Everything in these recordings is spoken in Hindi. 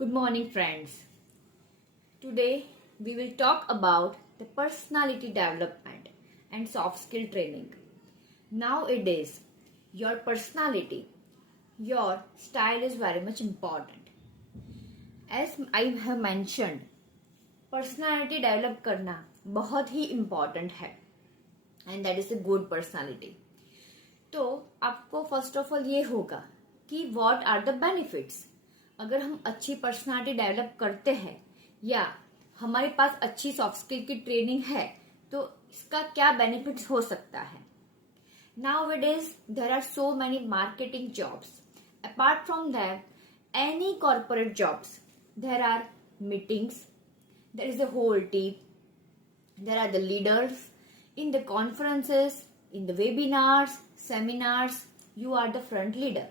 Good morning, friends. Today we will talk about the personality development and soft skill training. Nowadays, your personality, your style is very much important. As I have mentioned, personality develop करना बहुत ही important है and that is a good personality. तो आपको फर्स्ट ऑफ ऑल ये होगा कि व्हाट आर द बेनिफिट्स. अगर हम अच्छी पर्सनालिटी डेवलप करते हैं या हमारे पास अच्छी सॉफ्ट स्किल की ट्रेनिंग है तो इसका क्या बेनिफिट्स हो सकता है. Nowadays there are so many marketing jobs. Apart from that, any corporate jobs, there are meetings, there is a whole team, there are the leaders in the conferences, in the webinars, seminars, you are the front leader.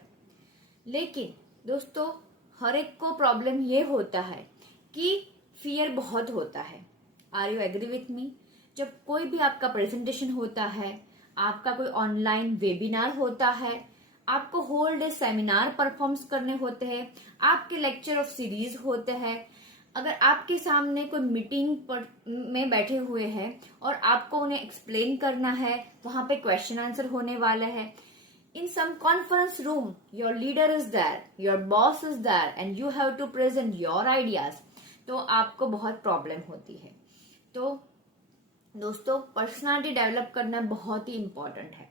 लेकिन दोस्तों हर एक को प्रॉब्लम ये होता है कि फियर बहुत होता है. Are you agree with me? जब कोई भी आपका प्रेजेंटेशन होता है, आपका कोई ऑनलाइन वेबिनार होता है, आपको होल डे सेमिनार परफॉर्म्स करने होते हैं, आपके लेक्चर ऑफ सीरीज होते हैं, अगर आपके सामने कोई मीटिंग में बैठे हुए हैं और आपको उन्हें एक्सप्लेन करना है, वहां पे क्वेश्चन आंसर होने वाला है. In some conference room, your leader is there, your boss is there, and you have to present your ideas. तो आपको बहुत प्रॉब्लम होती है. तो दोस्तों पर्सनालिटी डेवलप करना बहुत ही इम्पोर्टेंट है.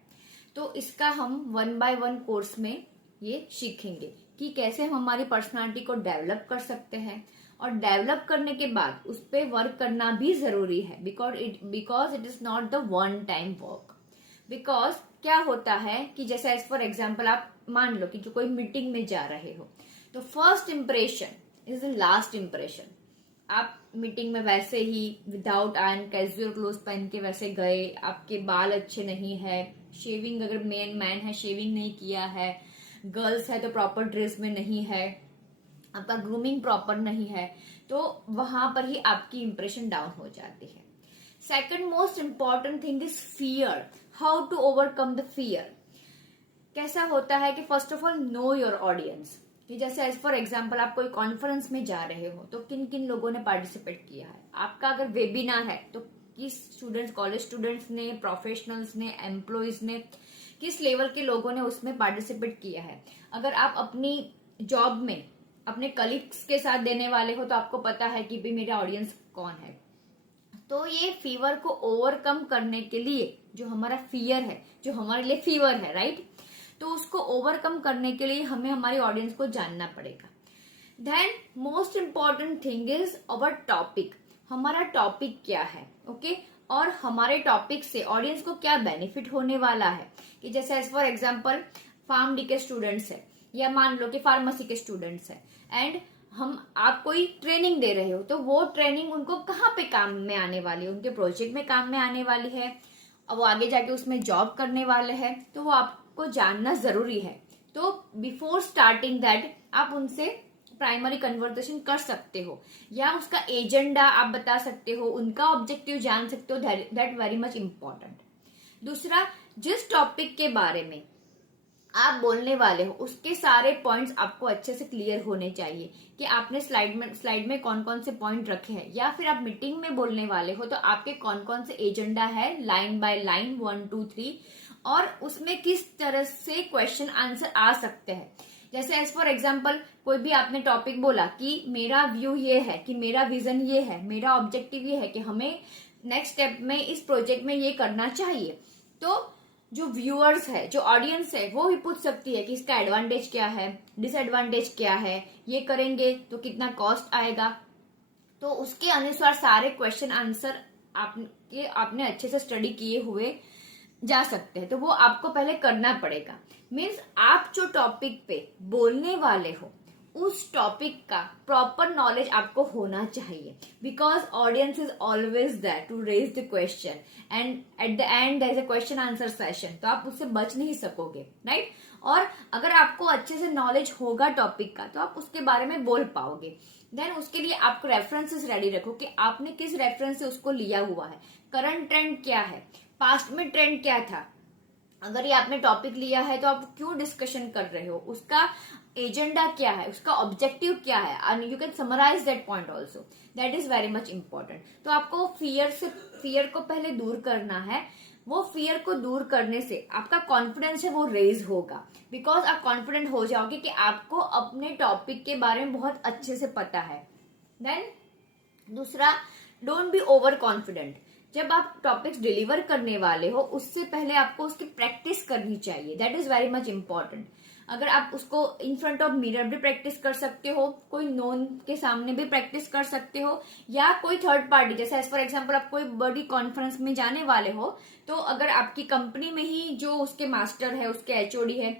तो इसका हम 1 by 1 कोर्स में ये सीखेंगे कि कैसे हम हमारी पर्सनालिटी को डेवलप कर सकते हैं और डेवलप करने के बाद उस पर वर्क करना भी जरूरी है because it is not the one time work. Because क्या होता है कि जैसे एज फॉर एग्जाम्पल आप मान लो कि जो कोई मीटिंग में जा रहे हो तो first impression is the last impression. आप मीटिंग में वैसे ही विदाउट आयरन कैजुअल क्लोथ पहन के वैसे गए, आपके बाल अच्छे नहीं है, शेविंग अगर मैन है शेविंग नहीं किया है, गर्ल्स है तो प्रॉपर ड्रेस में नहीं है, आपका ग्रूमिंग प्रॉपर नहीं है, तो वहां पर ही आपकी इंप्रेशन डाउन हो जाती है. Second most important thing is fear. How to overcome the fear. कैसा होता है कि first of all know your audience. कि जैसे एज फॉर एग्जाम्पल आप कोई कॉन्फ्रेंस में जा रहे हो तो किन किन लोगों ने पार्टिसिपेट किया है. आपका अगर वेबिनार है तो किस स्टूडेंट्स, कॉलेज स्टूडेंट्स ने, प्रोफेशनल्स ने, एम्प्लॉयज ने, किस लेवल के लोगों ने उसमें पार्टिसिपेट किया है. अगर आप अपनी जॉब में अपने कलीग्स के साथ देने वाले हो तो आपको पता है कि भी मेरा ऑडियंस कौन है. तो ये फीवर को ओवरकम करने के लिए जो हमारा फियर है, जो हमारे लिए फीवर है, राइट, तो उसको ओवरकम करने के लिए हमें हमारी ऑडियंस को जानना पड़ेगा. Then most important thing is our topic. हमारा टॉपिक क्या है, ओके, और हमारे टॉपिक से ऑडियंस को क्या बेनिफिट होने वाला है. कि जैसे as for example Pharm D के स्टूडेंट्स है या मान लो कि फार्मेसी के स्टूडेंट्स है एंड आप कोई ट्रेनिंग दे रहे हो तो वो ट्रेनिंग उनको कहाँ पे काम में आने वाली है, उनके प्रोजेक्ट में काम में आने वाली है, अब वो आगे जाके उसमें जॉब करने वाले हैं, तो वो आपको जानना जरूरी है. तो बिफोर स्टार्टिंग दैट आप उनसे प्राइमरी कन्वर्सेशन कर सकते हो या उसका एजेंडा आप बता सकते हो, उनका ऑब्जेक्टिव जान सकते हो. That very much important. दूसरा, जिस टॉपिक के बारे में आप बोलने वाले हो उसके सारे पॉइंट्स आपको अच्छे से क्लियर होने चाहिए कि आपने स्लाइड में कौन कौन से पॉइंट रखे हैं, या फिर आप मीटिंग में बोलने वाले हो तो आपके कौन कौन से एजेंडा है, लाइन बाय लाइन 1 2 3, और उसमें किस तरह से क्वेश्चन आंसर आ सकते हैं. जैसे एज फॉर एग्जाम्पल कोई भी आपने टॉपिक बोला कि मेरा व्यू ये है, कि मेरा विजन ये है, मेरा ऑब्जेक्टिव ये है कि हमें नेक्स्ट स्टेप में इस प्रोजेक्ट में ये करना चाहिए. तो जो व्यूअर्स है, जो ऑडियंस है, वो भी पूछ सकती है कि इसका एडवांटेज क्या है, डिसएडवांटेज क्या है, ये करेंगे तो कितना कॉस्ट आएगा. तो उसके अनुसार सारे क्वेश्चन आंसर आपने अच्छे से स्टडी किए हुए जा सकते हैं. तो वो आपको पहले करना पड़ेगा. मीन्स आप जो टॉपिक पे बोलने वाले हो उस टॉपिक का प्रॉपर नॉलेज आपको होना चाहिए. Because audience is always there to raise the question and at the end there is a question answer session. तो आप उससे बच नहीं सकोगे, राइट. और अगर आपको अच्छे से नॉलेज होगा टॉपिक का तो आप उसके बारे में बोल पाओगे. देन उसके लिए आपको रेफरेंसेस रेडी रखो कि आपने किस रेफरेंस से उसको लिया हुआ है, करंट ट्रेंड क्या है, पास्ट में ट्रेंड क्या था. अगर ये आपने टॉपिक लिया है तो आप क्यों डिस्कशन कर रहे हो, उसका एजेंडा क्या है, उसका ऑब्जेक्टिव क्या है, and you can summarise that point also, that is very much important. तो आपको फियर को पहले दूर करना है। वो फियर को दूर करने से आपका कॉन्फिडेंस है वो रेज होगा, बिकॉज आप कॉन्फिडेंट हो जाओगे कि आपको अपने टॉपिक के बारे में बहुत अच्छे से पता है। देन दूसरा, डोंट बी ओवर कॉन्फिडेंट। जब आप टॉपिक्स डिलीवर करने वाले हो उससे पहले आपको उसकी प्रैक्टिस करनी चाहिए, that is very much important. अगर आप उसको इन फ्रंट ऑफ मिरर भी प्रैक्टिस कर सकते हो, कोई नोन के सामने भी प्रैक्टिस कर सकते हो, या कोई थर्ड पार्टी, जैसे एज फॉर एग्जांपल आप कोई बड़ी कॉन्फ्रेंस में जाने वाले हो, तो अगर आपकी कंपनी में ही जो उसके मास्टर है, उसके एचओडी है,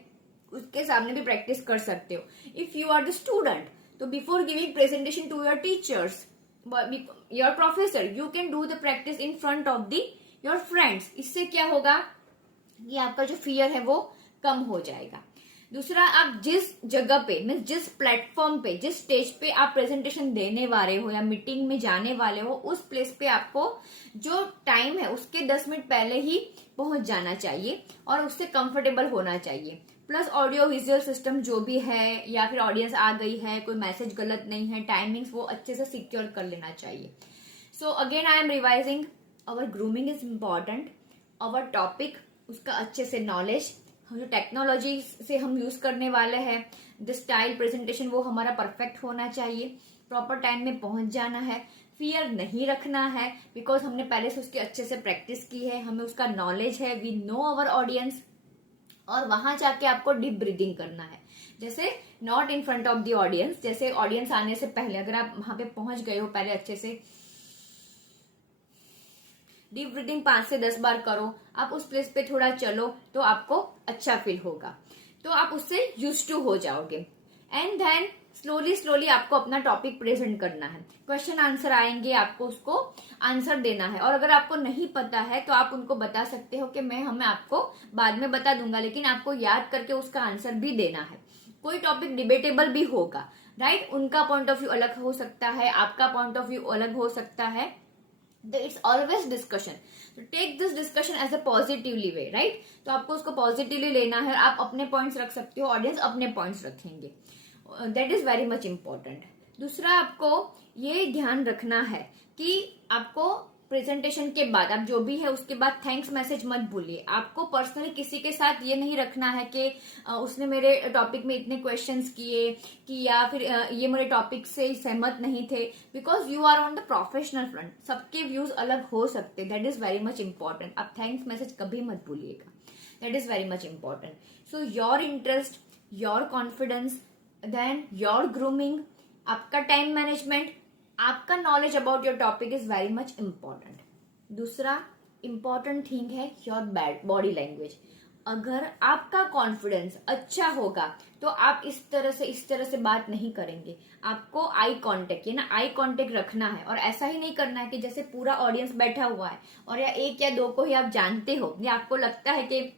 उसके सामने भी प्रैक्टिस कर सकते हो। If you are the student, तो before giving presentation to your teachers, your professor, you can do the practice in front of the your friends. इससे क्या होगा, ये आपका जो फियर है वो कम हो जाएगा। दूसरा, आप जिस जगह पे, मीन्स जिस प्लेटफॉर्म पे, जिस स्टेज पे आप प्रेजेंटेशन देने वाले हो या मीटिंग में जाने वाले हो, उस प्लेस पे आपको जो टाइम है उसके 10 मिनट पहले ही पहुंच जाना चाहिए और उससे कंफर्टेबल होना चाहिए। प्लस ऑडियो विजुअल सिस्टम जो भी है, या फिर ऑडियंस आ गई है, कोई मैसेज गलत नहीं है, टाइमिंग्स वो अच्छे से सिक्योर कर लेना चाहिए। So again I am revising, our grooming is important, our topic, उसका अच्छे से नॉलेज, जो टेक्नोलॉजी से हम यूज करने वाले हैं, द स्टाइल प्रेजेंटेशन वो हमारा परफेक्ट होना चाहिए, प्रॉपर टाइम में पहुंच जाना है, फियर नहीं रखना है, बिकॉज हमने पहले से उसकी अच्छे से प्रैक्टिस की है, हमें उसका नॉलेज है, वी नो अवर ऑडियंस। और वहां जाके आपको डीप ब्रीदिंग करना है, जैसे not in front of the audience, जैसे ऑडियंस आने से पहले अगर आप वहां पे पहुंच गए हो, पहले अच्छे से डीप ब्रीदिंग 5 से 10 बार करो, आप उस प्लेस पे थोड़ा चलो तो आपको अच्छा फील होगा, तो आप उससे यूज टू हो जाओगे। एंड देन स्लोली आपको अपना टॉपिक प्रेजेंट करना है, क्वेश्चन आंसर आएंगे, आपको उसको आंसर देना है, और अगर आपको नहीं पता है तो आप उनको बता सकते हो कि हमें आपको बाद में बता दूंगा, लेकिन आपको याद करके उसका आंसर भी देना है। कोई टॉपिक डिबेटेबल भी होगा, राइट, उनका पॉइंट ऑफ व्यू अलग हो सकता है, आपका पॉइंट ऑफ व्यू अलग हो सकता है, इट्स ऑलवेज डिस्कशन, तो take this discussion as a positively way, right. तो आपको उसको पॉजिटिवली लेना है, आप अपने पॉइंट्स रख सकते हो, ऑडियंस अपने पॉइंट्स रखेंगे, that is very much important. दूसरा, आपको ये ध्यान रखना है कि आपको प्रेजेंटेशन के बाद, आप जो भी है उसके बाद थैंक्स मैसेज मत भूलिए। आपको पर्सनली किसी के साथ ये नहीं रखना है कि उसने मेरे टॉपिक में इतने क्वेश्चंस किए, कि या फिर ये मेरे टॉपिक से सहमत नहीं थे, because you are on the professional front, सबके व्यूज अलग हो सकते, that is very much important. आप थैंक्स मैसेज कभी मत भूलिएगा, that is very much important. So your interest, your confidence, then your grooming, आपका टाइम मैनेजमेंट, आपका knowledge about your topic is very much important. दूसरा इंपॉर्टेंट थिंग है योर बॉडी लैंग्वेज। अगर आपका कॉन्फिडेंस अच्छा होगा तो आप इस तरह से बात नहीं करेंगे। आपको आई कांटेक्ट, ये ना आई कांटेक्ट रखना है, और ऐसा ही नहीं करना है कि जैसे पूरा ऑडियंस बैठा हुआ है और या एक या दो को ही आप जानते हो, या आपको लगता है कि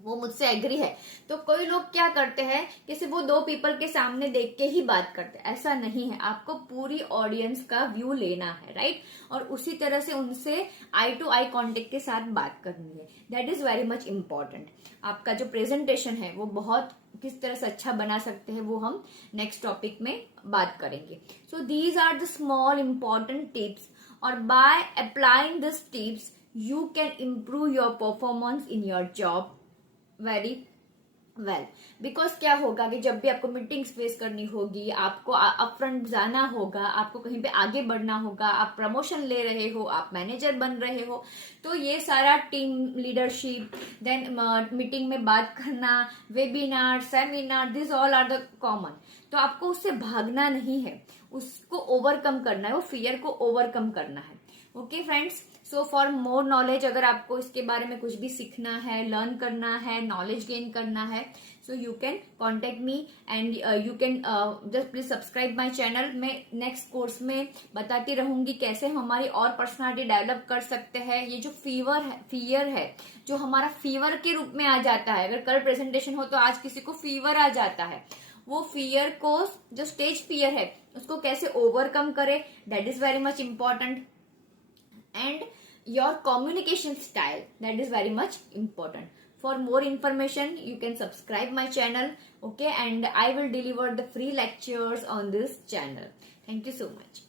वो मुझसे एग्री है। तो कोई लोग क्या करते हैं कि सिर्फ वो 2 पीपल के सामने देख के ही बात करते हैं, ऐसा नहीं है। आपको पूरी ऑडियंस का व्यू लेना है, राइट, और उसी तरह से उनसे आई टू आई कांटेक्ट के साथ बात करनी है, that is very much important. आपका जो प्रेजेंटेशन है वो बहुत किस तरह से अच्छा बना सकते हैं वो हम नेक्स्ट टॉपिक में बात करेंगे। So these are the small important tips, और by applying this tips you can improve your performance in your job very well. Because क्या होगा कि जब भी आपको मीटिंग्स फेस करनी होगी, आपको अपफ्रंट जाना होगा, आपको कहीं पे आगे बढ़ना होगा, आप प्रमोशन ले रहे हो, आप मैनेजर बन रहे हो, तो ये सारा टीम लीडरशिप, देन मीटिंग में बात करना, webinar, seminar, this all are the common. तो आपको उससे भागना नहीं है, उसको ओवरकम करना है, वो फियर को ओवरकम करना है। Okay friends, so for more knowledge, अगर आपको इसके बारे में कुछ भी सीखना है, लर्न करना है, नॉलेज गेन करना है, so you can contact me and you can just please subscribe my channel. मैं नेक्स्ट कोर्स में बताती रहूंगी कैसे हम हमारी और पर्सनालिटी डेवलप कर सकते हैं। ये जो फियर है जो हमारा फीवर के रूप में आ जाता है, अगर कल प्रेजेंटेशन हो तो आज किसी को फीवर आ जाता है, वो फियर को, जो स्टेज फियर है उसको कैसे ओवरकम करे, that is very much important. And your communication style, that is very much important. For more information you can subscribe my channel. Okay, and I will deliver the free lectures on this channel. Thank you so much.